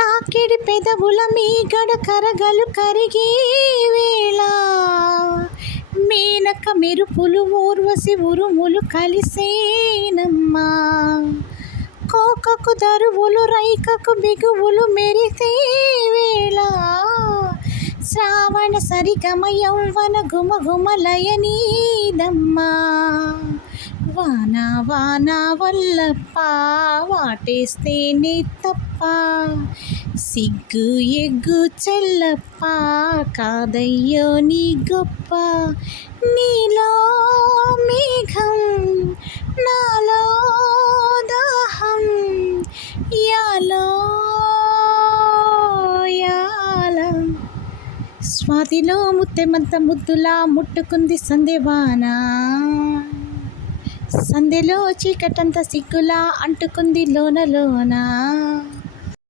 తాకిడి పెదవుల మీగడ కరగలు కరిగే వేళ మేనక మెరుపులు ఊర్వశి ఉరుములు కలిసేనమ్మా కోకకు దరువులు రైకకు బిగువులు మెరిసే వేళ శ్రావణ సరిగమ యౌవన గుమ గుమలయనీదమ్మా వాన వాన వల్లప్ప వాటేస్తేనే తప్ప సిగ్గు ఎగ్గు చెల్లప్ప కాదయ్యో నీ గొప్ప నీలో మేఘం నాలో దాహం యాలో యాలం స్వాతిలో ముత్తెమంత ముద్దులా ముట్టుకుంది సందేవాన సందెలో చీకటంత సిగ్గులా అంటుకుంది లోన లోన